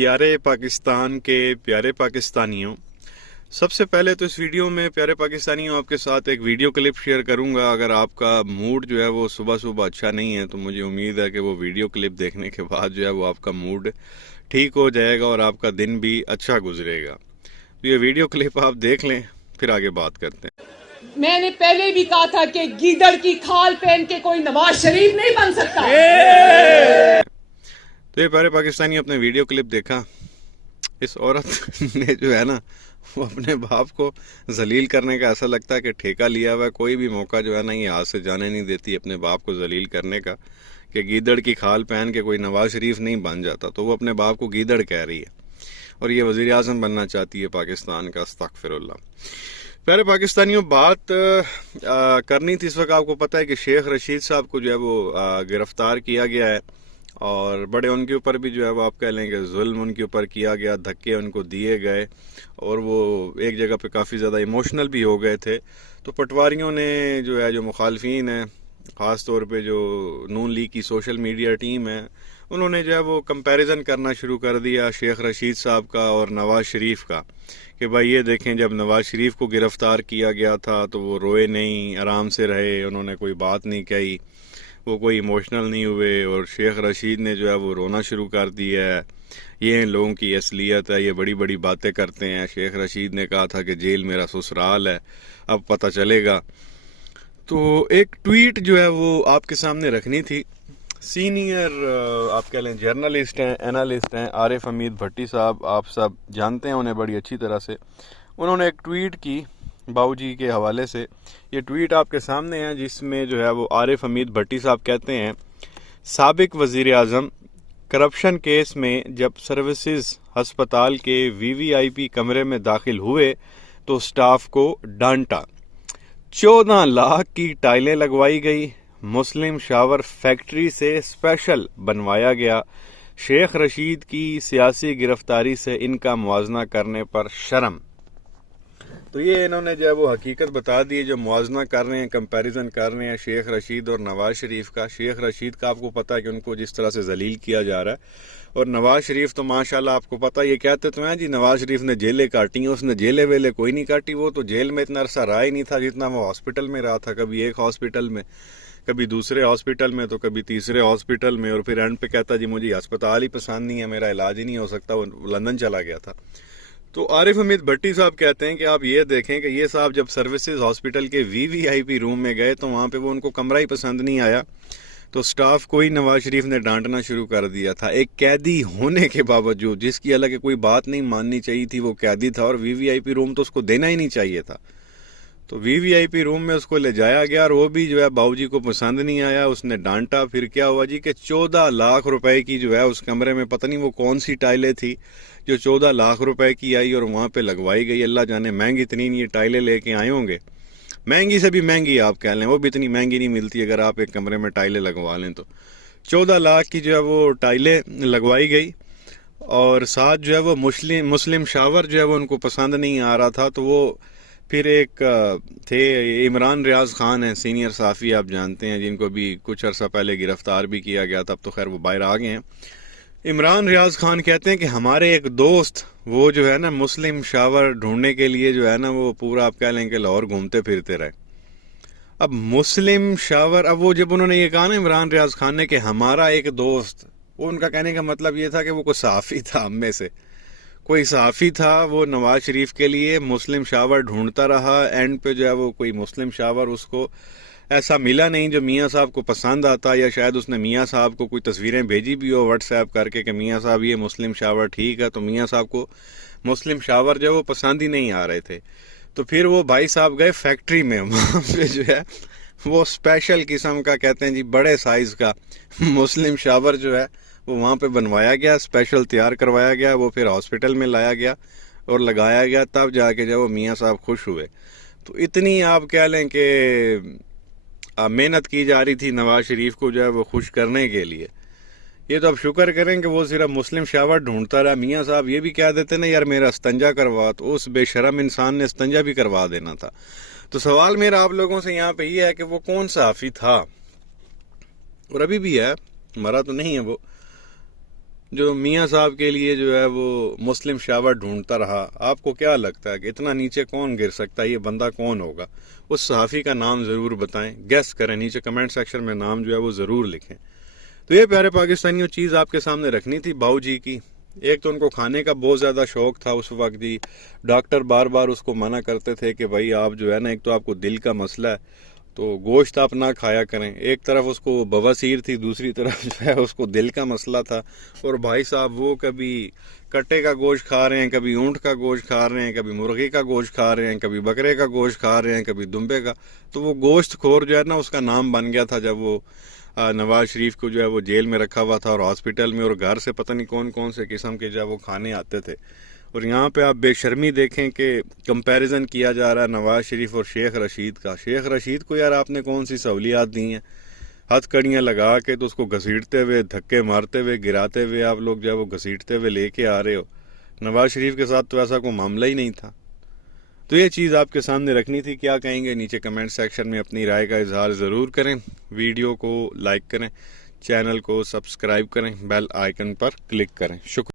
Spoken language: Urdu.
پیارے پاکستان کے پیارے پاکستانیوں، سب سے پہلے تو اس ویڈیو میں پیارے پاکستانیوں آپ کے ساتھ ایک ویڈیو کلپ شیئر کروں گا۔ اگر آپ کا موڈ جو ہے وہ صبح صبح اچھا نہیں ہے تو مجھے امید ہے کہ وہ ویڈیو کلپ دیکھنے کے بعد جو ہے وہ آپ کا موڈ ٹھیک ہو جائے گا اور آپ کا دن بھی اچھا گزرے گا۔ تو یہ ویڈیو کلپ آپ دیکھ لیں، پھر آگے بات کرتے ہیں۔ میں نے پہلے بھی کہا تھا کہ گیدڑ کی کھال پہن کے کوئی نواز شریف نہیں بن سکتا۔ تو یہ پیارے پاکستانی اپنے ویڈیو کلپ دیکھا، اس عورت نے جو ہے نا وہ اپنے باپ کو ذلیل کرنے کا ایسا لگتا ہے کہ ٹھیکہ لیا ہوا ہے۔ کوئی بھی موقع جو ہے نا یہ ہاتھ سے جانے نہیں دیتی اپنے باپ کو ذلیل کرنے کا، کہ گیدڑ کی کھال پہن کے کوئی نواز شریف نہیں بن جاتا، تو وہ اپنے باپ کو گیدڑ کہہ رہی ہے اور یہ وزیر اعظم بننا چاہتی ہے پاکستان کا۔ استغفر اللہ۔ پیارے پاکستانیوں، بات کرنی تھی اس وقت۔ آپ کو پتہ ہے کہ شیخ رشید صاحب کو جو ہے وہ گرفتار کیا گیا ہے اور بڑے ان کے اوپر بھی جو ہے وہ آپ کہہ لیں کہ ظلم ان کے اوپر کیا گیا، دھکے ان کو دیے گئے اور وہ ایک جگہ پہ کافی زیادہ ایموشنل بھی ہو گئے تھے۔ تو پٹواریوں نے جو مخالفین ہیں، خاص طور پہ جو نون لیگ کی سوشل میڈیا ٹیم ہے، انہوں نے جو ہے وہ کمپیریزن کرنا شروع کر دیا شیخ رشید صاحب کا اور نواز شریف کا، کہ بھائی یہ دیکھیں جب نواز شریف کو گرفتار کیا گیا تھا تو وہ روئے نہیں، آرام سے رہے، انہوں نے کوئی بات نہیں کہی، وہ کوئی ایموشنل نہیں ہوئے، اور شیخ رشید نے جو ہے وہ رونا شروع کر دیا ہے۔ یہ ان لوگوں کی اصلیت ہے، یہ بڑی بڑی باتیں کرتے ہیں۔ شیخ رشید نے کہا تھا کہ جیل میرا سسرال ہے، اب پتہ چلے گا۔ تو ایک ٹویٹ جو ہے وہ آپ کے سامنے رکھنی تھی۔ سینئر آپ کہہ لیں جرنلسٹ ہیں، اینالسٹ ہیں، عارف حمید بھٹی صاحب، آپ سب جانتے ہیں انہیں بڑی اچھی طرح سے۔ انہوں نے ایک ٹویٹ کی باؤ جی کے حوالے سے۔ یہ ٹویٹ آپ کے سامنے ہے جس میں جو ہے وہ عارف حمید بھٹی صاحب کہتے ہیں، سابق وزیر اعظم کرپشن کیس میں جب سروسز ہسپتال کے وی وی آئی پی کمرے میں داخل ہوئے تو سٹاف کو ڈانٹا۔ 14 لاکھ کی ٹائلیں لگوائی گئی، مسلم شاور فیکٹری سے اسپیشل بنوایا گیا، شیخ رشید کی سیاسی گرفتاری سے ان کا موازنہ کرنے پر شرم۔ تو یہ انہوں نے جو ہے وہ حقیقت بتا دی، جو موازنہ کر رہے ہیں، کمپیریزن کر رہے ہیں شیخ رشید اور نواز شریف کا۔ شیخ رشید کا آپ کو پتہ ہے کہ ان کو جس طرح سے ذلیل کیا جا رہا ہے، اور نواز شریف تو ماشاءاللہ آپ کو پتہ، یہ کہتے تو ہیں جی نواز شریف نے جیلیں کاٹی ہیں، اس نے جیلیں ویلے کوئی نہیں کاٹی، وہ تو جیل میں اتنا عرصہ رہا ہی نہیں تھا جتنا وہ ہاسپٹل میں رہا تھا، کبھی ایک ہاسپٹل میں، کبھی دوسرے ہاسپٹل میں، تو کبھی تیسرے ہاسپٹل میں، اور پھر اینڈ پہ کہتا جی مجھے ہسپتال ہی پسند نہیں ہے، میرا علاج ہی نہیں ہو سکتا، وہ لندن چلا گیا تھا۔ تو عارف حمید بھٹی صاحب کہتے ہیں کہ آپ یہ دیکھیں کہ یہ صاحب جب سروسز ہاسپٹل کے وی وی آئی پی روم میں گئے تو وہاں پہ وہ ان کو کمرہ ہی پسند نہیں آیا، تو سٹاف کو ہی نواز شریف نے ڈانٹنا شروع کر دیا تھا، ایک قیدی ہونے کے باوجود، جس کی حالانکہ کوئی بات نہیں ماننی چاہیے تھی، وہ قیدی تھا اور وی وی آئی پی روم تو اس کو دینا ہی نہیں چاہیے تھا۔ تو وی وی آئی پی روم میں اس کو لے جایا گیا اور وہ بھی جو ہے باؤ جی کو پسند نہیں آیا، اس نے ڈانٹا۔ پھر کیا ہوا جی کہ 14 لاکھ روپے کی جو ہے اس کمرے میں پتہ نہیں وہ کون سی ٹائلیں تھی جو 14 لاکھ روپے کی آئی اور وہاں پہ لگوائی گئی۔ اللہ جانے مہنگی اتنی یہ ٹائلیں لے کے آئے ہوں گے، مہنگی سے بھی مہنگی آپ کہہ لیں، وہ بھی اتنی مہنگی نہیں ملتی اگر آپ ایک کمرے میں ٹائلیں لگوا لیں تو۔ 14 لاکھ کی جو ہے وہ ٹائلیں لگوائی گئی، اور ساتھ جو ہے وہ مسلم شاور جو ہے وہ ان کو پسند نہیں آ رہا تھا، تو وہ پھر ایک تھے عمران ریاض خان ہیں، سینئر صحافی آپ جانتے ہیں، جن کو بھی کچھ عرصہ پہلے گرفتار بھی کیا گیا تھا، اب تو خیر وہ باہر آ گئے ہیں۔ عمران ریاض خان کہتے ہیں کہ ہمارے ایک دوست وہ جو ہے نا مسلم شاور ڈھونڈنے کے لیے جو ہے نا وہ پورا آپ کہہ لیں کہ لاہور گھومتے پھرتے رہے۔ اب مسلم شاور، اب وہ جب انہوں نے یہ کہا نا عمران ریاض خان نے کہ ہمارا ایک دوست، وہ ان کا کہنے کا مطلب یہ تھا کہ وہ کوئی صحافی تھا، ہم میں سے کوئی صحافی تھا، وہ نواز شریف کے لیے مسلم شاور ڈھونڈتا رہا، اینڈ پہ جو ہے وہ کوئی مسلم شاور اس کو ایسا ملا نہیں جو میاں صاحب کو پسند آتا، یا شاید اس نے میاں صاحب کو کوئی تصویریں بھیجی بھی ہو واٹس ایپ کر کے کہ میاں صاحب یہ مسلم شاور ٹھیک ہے، تو میاں صاحب کو مسلم شاور جو ہے وہ پسند ہی نہیں آ رہے تھے۔ تو پھر وہ بھائی صاحب گئے فیکٹری میں، وہاں پہ جو ہے وہ اسپیشل قسم کا کہتے ہیں جی بڑے سائز کا مسلم شاور جو ہے وہ وہاں پہ بنوایا گیا، اسپیشل تیار کروایا گیا، وہ پھر ہاسپٹل میں لایا گیا اور لگایا گیا، تب جا کے جو وہ میاں صاحب خوش ہوئے۔ تو اتنی آپ کہہ لیں کہ محنت کی جا رہی تھی نواز شریف کو جو ہے وہ خوش کرنے کے لیے۔ یہ تو اب شکر کریں کہ وہ صرف مسلم شاور ڈھونڈتا رہا، میاں صاحب یہ بھی کہہ دیتے نا یار میرا استنجا کروا، تو اس بے شرم انسان نے استنجا بھی کروا دینا تھا۔ تو سوال میرا آپ لوگوں سے یہاں پہ یہ ہے کہ وہ کون صحافی تھا، اور ابھی بھی ہے، مرا تو نہیں ہے وہ، جو میاں صاحب کے لیے جو ہے وہ مسلم شاور ڈھونڈتا رہا، آپ کو کیا لگتا ہے کہ اتنا نیچے کون گر سکتا ہے؟ یہ بندہ کون ہوگا؟ اس صحافی کا نام ضرور بتائیں، گیس کریں، نیچے کمنٹ سیکشن میں نام جو ہے وہ ضرور لکھیں۔ تو یہ پیارے پاکستانیوں چیز آپ کے سامنے رکھنی تھی باؤ جی کی۔ ایک تو ان کو کھانے کا بہت زیادہ شوق تھا اس وقت ہی، ڈاکٹر بار بار اس کو منع کرتے تھے کہ بھائی آپ جو ہے نا، ایک تو آپ کو دل کا مسئلہ ہے تو گوشت آپ نہ کھایا کریں۔ ایک طرف اس کو بواسیر تھی، دوسری طرف جو ہے اس کو دل کا مسئلہ تھا، اور بھائی صاحب وہ کبھی کٹے کا گوشت کھا رہے ہیں، کبھی اونٹ کا گوشت کھا رہے ہیں، کبھی مرغی کا گوشت کھا رہے ہیں، کبھی بکرے کا گوشت کھا رہے ہیں، کبھی دمبے کا۔ تو وہ گوشت خور جو ہے نا، اس کا نام بن گیا تھا جب وہ نواز شریف کو جو ہے وہ جیل میں رکھا ہوا تھا اور ہاسپٹل میں، اور گھر سے پتہ نہیں کون کون سے قسم کے جو ہے وہ کھانے آتے تھے۔ اور یہاں پہ آپ بے شرمی دیکھیں کہ کمپیریزن کیا جا رہا ہے نواز شریف اور شیخ رشید کا۔ شیخ رشید کو یار آپ نے کون سی سہولیات دی ہیں؟ ہتھ کڑیاں لگا کے تو اس کو گھسیٹتے ہوئے، دھکے مارتے ہوئے، گراتے ہوئے آپ لوگ جو ہے وہ گھسیٹتے ہوئے لے کے آ رہے ہو۔ نواز شریف کے ساتھ تو ایسا کوئی معاملہ ہی نہیں تھا۔ تو یہ چیز آپ کے سامنے رکھنی تھی۔ کیا کہیں گے نیچے کمنٹ سیکشن میں اپنی رائے کا اظہار ضرور کریں، ویڈیو کو لائک کریں، چینل کو سبسکرائب کریں، بیل آئیکن پر کلک کریں۔ شکریہ۔